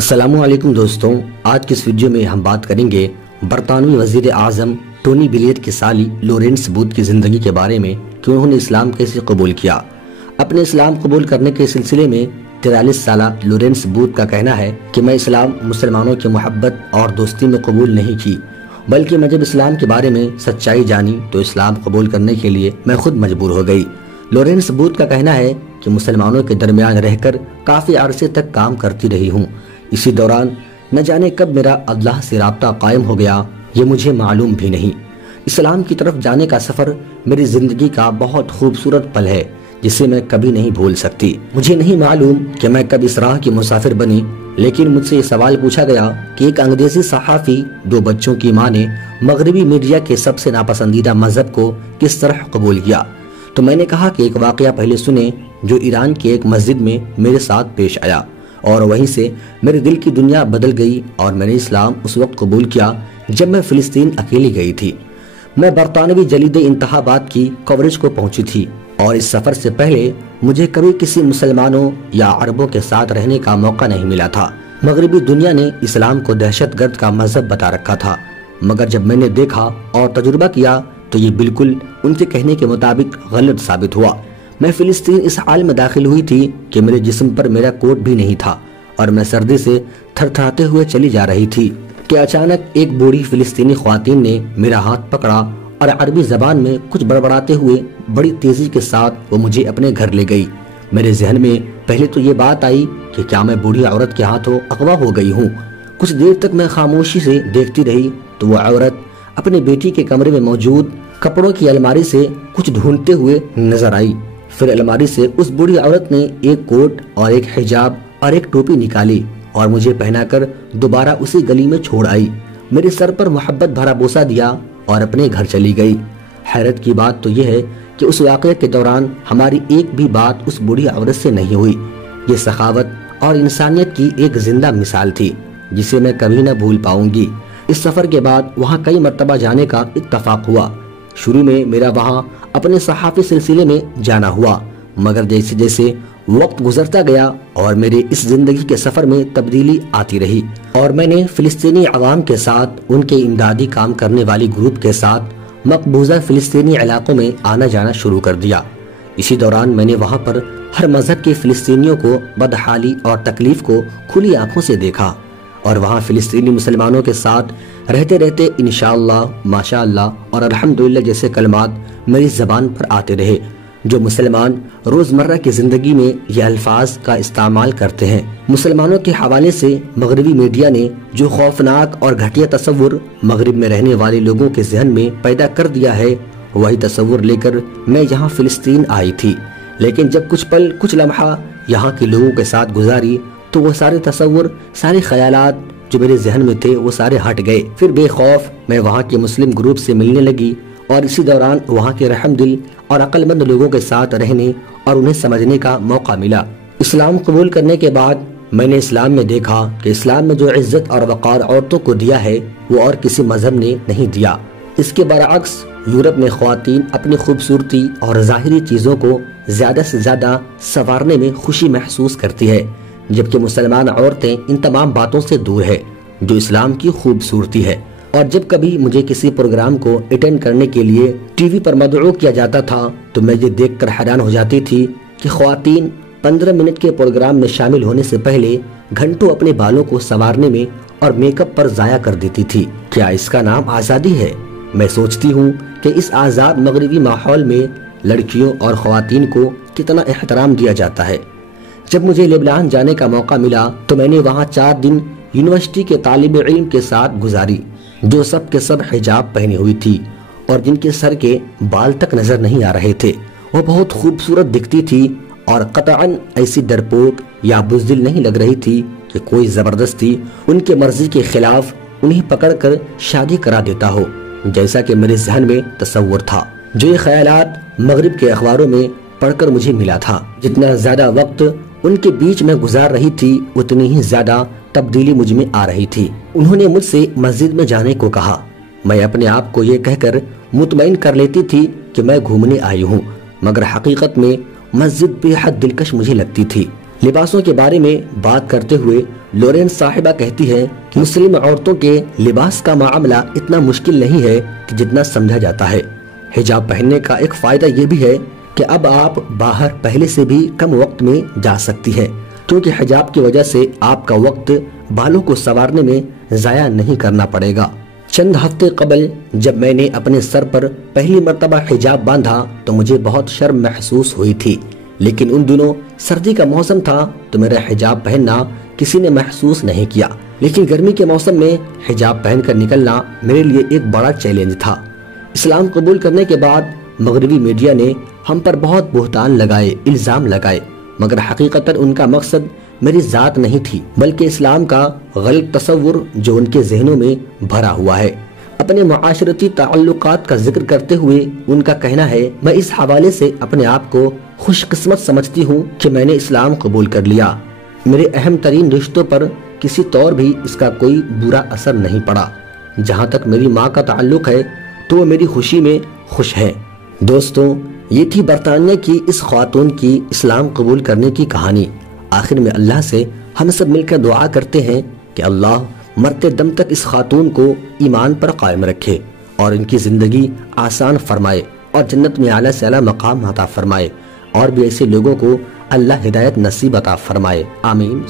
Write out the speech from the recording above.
السلام علیکم دوستوں، آج کی اس ویڈیو میں ہم بات کریں گے برطانوی وزیر اعظم ٹونی بلیئر کی سالی لورنس بوتھ کی زندگی کے بارے میں کہ انہوں نے اسلام کیسے قبول کیا۔ اپنے اسلام قبول کرنے کے سلسلے میں 43 سالہ لورنس بوتھ کا کہنا ہے کہ میں اسلام مسلمانوں کی محبت اور دوستی میں قبول نہیں کی، بلکہ میں جب اسلام کے بارے میں سچائی جانی تو اسلام قبول کرنے کے لیے میں خود مجبور ہو گئی۔ لورنس بوتھ کا کہنا ہے کہ مسلمانوں کے درمیان رہ کر کافی عرصے تک کام کرتی رہی ہوں، اسی دوران نہ جانے کب میرا اللہ سے رابطہ قائم ہو گیا، یہ مجھے معلوم بھی نہیں۔ اسلام کی طرف جانے کا سفر میری زندگی کا بہت خوبصورت پل ہے جسے میں کبھی نہیں بھول سکتی۔ مجھے نہیں معلوم کہ میں کب اس راہ کی مسافر بنی، لیکن مجھ سے یہ سوال پوچھا گیا کہ ایک انگریزی صحافی 2 بچوں کی ماں نے مغربی میڈیا کے سب سے ناپسندیدہ مذہب کو کس طرح قبول کیا، تو میں نے کہا کہ ایک واقعہ پہلے سنیں جو ایران کی ایک مسجد میں میرے ساتھ پیش آیا، اور وہیں سے میرے دل کی دنیا بدل گئی اور میں نے اسلام اس وقت قبول کیا جب میں فلسطین اکیلی گئی تھی۔ میں برطانوی جریدے انتخابات کی کوریج کو پہنچی تھی، اور اس سفر سے پہلے مجھے کبھی کسی مسلمانوں یا عربوں کے ساتھ رہنے کا موقع نہیں ملا تھا۔ مغربی دنیا نے اسلام کو دہشت گرد کا مذہب بتا رکھا تھا، مگر جب میں نے دیکھا اور تجربہ کیا تو یہ بالکل ان کے کہنے کے مطابق غلط ثابت ہوا۔ میں فلسطین اس حال میں داخل ہوئی تھی کہ میرے جسم پر میرا کوٹ بھی نہیں تھا اور میں سردی سے تھر تھراتے ہوئے چلی جا رہی تھی کہ اچانک ایک بوڑھی فلسطینی خواتین نے میرا ہاتھ پکڑا اور عربی زبان میں کچھ بڑبڑاتے ہوئے بڑی تیزی کے ساتھ وہ مجھے اپنے گھر لے گئی۔ میرے ذہن میں پہلے تو یہ بات آئی کہ کیا میں بوڑھی عورت کے ہاتھوں اغوا ہو گئی ہوں۔ کچھ دیر تک میں خاموشی سے دیکھتی رہی تو وہ عورت اپنے بیٹی کے کمرے میں موجود کپڑوں کی الماری سے کچھ ڈھونڈتے ہوئے نظر آئی۔ پھر الماری سے اس بوڑھی عورت نے ایک کوٹ اور ایک حجاب اور ایک ٹوپی نکالی اور مجھے پہنا کر دوبارہ اسی گلی میں چھوڑ آئی، میرے سر پر محبت بھرا بوسہ دیا اور اپنے گھر چلی گئی۔ حیرت کی بات تو یہ ہے کہ اس واقعے کے دوران ہماری ایک بھی بات اس بوڑھی عورت سے نہیں ہوئی۔ یہ سخاوت اور انسانیت کی ایک زندہ مثال تھی جسے میں کبھی نہ بھول پاؤں گی۔ اس سفر کے بعد وہاں کئی مرتبہ جانے کا اتفاق ہوا۔ شروع میں میرا وہاں اپنے صحافی سلسلے میں جانا ہوا، مگر جیسے جیسے وقت گزرتا گیا اور میرے اس زندگی کے سفر میں تبدیلی آتی رہی اور میں نے فلسطینی عوام کے ساتھ، ان کے امدادی کام کرنے والی گروپ کے ساتھ مقبوضہ فلسطینی علاقوں میں آنا جانا شروع کر دیا۔ اسی دوران میں نے وہاں پر ہر مذہب کے فلسطینیوں کو بدحالی اور تکلیف کو کھلی آنکھوں سے دیکھا، اور وہاں فلسطینی مسلمانوں کے ساتھ رہتے رہتے انشاءاللہ، ماشاءاللہ اور الحمدللہ جیسے کلمات میری زبان پر آتے رہے جو مسلمان روزمرہ کی زندگی میں یہ الفاظ کا استعمال کرتے ہیں۔ مسلمانوں کے حوالے سے مغربی میڈیا نے جو خوفناک اور گھٹیا تصور مغرب میں رہنے والے لوگوں کے ذہن میں پیدا کر دیا ہے، وہی تصور لے کر میں یہاں فلسطین آئی تھی، لیکن جب کچھ پل، کچھ لمحہ یہاں کے لوگوں کے ساتھ گزاری تو وہ سارے تصور، سارے خیالات جو میرے ذہن میں تھے وہ سارے ہٹ گئے۔ پھر بے خوف میں وہاں کے مسلم گروپ سے ملنے لگی اور اسی دوران وہاں کے رحم دل اور عقل مند لوگوں کے ساتھ رہنے اور انہیں سمجھنے کا موقع ملا۔ اسلام قبول کرنے کے بعد میں نے اسلام میں دیکھا کہ اسلام میں جو عزت اور وقار عورتوں کو دیا ہے وہ اور کسی مذہب نے نہیں دیا۔ اس کے برعکس یورپ میں خواتین اپنی خوبصورتی اور ظاہری چیزوں کو زیادہ سے زیادہ سنوارنے میں خوشی محسوس کرتی ہے، جبکہ مسلمان عورتیں ان تمام باتوں سے دور ہے جو اسلام کی خوبصورتی ہے۔ اور جب کبھی مجھے کسی پروگرام کو اٹینڈ کرنے کے لیے ٹی وی پر مدعو کیا جاتا تھا تو میں یہ دیکھ کر حیران ہو جاتی تھی کہ خواتین 15 منٹ کے پروگرام میں شامل ہونے سے پہلے گھنٹوں اپنے بالوں کو سنوارنے میں اور میک اپ پر ضائع کر دیتی تھی۔ کیا اس کا نام آزادی ہے؟ میں سوچتی ہوں کہ اس آزاد مغربی ماحول میں لڑکیوں اور خواتین کو کتنا احترام دیا جاتا ہے۔ جب مجھے لبنان جانے کا موقع ملا تو میں نے وہاں 4 دن یونیورسٹی کے طالب علم کے ساتھ گزاری جو سب کے سب حجاب پہنی ہوئی تھی اور جن کے سر کے بال تک نظر نہیں آ رہے تھے۔ وہ بہت خوبصورت دکھتی تھی اور قطعاً ایسی ڈرپوک یا بزدل نہیں لگ رہی تھی کہ کوئی زبردستی ان کے مرضی کے خلاف انہیں پکڑ کر شادی کرا دیتا ہو، جیسا کہ میرے ذہن میں تصور تھا۔ جو یہ خیالات مغرب کے اخباروں میں پڑھ کر مجھے ملا تھا، جتنا زیادہ وقت ان کے بیچ میں گزار رہی تھی اتنی ہی زیادہ تبدیلی مجھ میں آ رہی تھی۔ انہوں نے مجھ سے مسجد میں جانے کو کہا۔ میں اپنے آپ کو یہ کہہ کر مطمئن کر لیتی تھی کہ میں گھومنے آئی ہوں، مگر حقیقت میں مسجد بے حد دلکش مجھے لگتی تھی۔ لباسوں کے بارے میں بات کرتے ہوئے لورینس صاحبہ کہتی ہے کہ مسلم عورتوں کے لباس کا معاملہ اتنا مشکل نہیں ہے کہ جتنا سمجھا جاتا ہے۔ حجاب پہننے کا ایک فائدہ یہ بھی ہے کہ اب آپ باہر پہلے سے بھی کم وقت میں جا سکتی ہیں، کیونکہ حجاب کی وجہ سے آپ کا وقت بالوں کو سنوارنے میں ضائع نہیں کرنا پڑے گا۔ چند ہفتے قبل جب میں نے اپنے سر پر پہلی مرتبہ حجاب باندھا تو مجھے بہت شرم محسوس ہوئی تھی، لیکن ان دنوں سردی کا موسم تھا تو میرا حجاب پہننا کسی نے محسوس نہیں کیا، لیکن گرمی کے موسم میں حجاب پہن کر نکلنا میرے لیے ایک بڑا چیلنج تھا۔ اسلام قبول کرنے کے بعد مغربی میڈیا نے ہم پر بہت بہتان لگائے، الزام لگائے، مگر حقیقتاً ان کا مقصد میری ذات نہیں تھی بلکہ اسلام کا غلط تصور جو ان کے ذہنوں میں بھرا ہوا ہے۔ اپنے معاشرتی تعلقات کا ذکر کرتے ہوئے ان کا کہنا ہے، میں اس حوالے سے اپنے آپ کو خوش قسمت سمجھتی ہوں کہ میں نے اسلام قبول کر لیا۔ میرے اہم ترین رشتوں پر کسی طور بھی اس کا کوئی برا اثر نہیں پڑا۔ جہاں تک میری ماں کا تعلق ہے تو وہ میری خوشی میں خوش ہے۔ دوستوں، یہ تھی برطانیہ کی اس خاتون کی اسلام قبول کرنے کی کہانی۔ آخر میں اللہ سے ہم سب مل کر دعا کرتے ہیں کہ اللہ مرتے دم تک اس خاتون کو ایمان پر قائم رکھے اور ان کی زندگی آسان فرمائے اور جنت میں اعلیٰ سے اعلیٰ مقام عطا فرمائے، اور بھی ایسے لوگوں کو اللہ ہدایت نصیب عطا فرمائے، آمین۔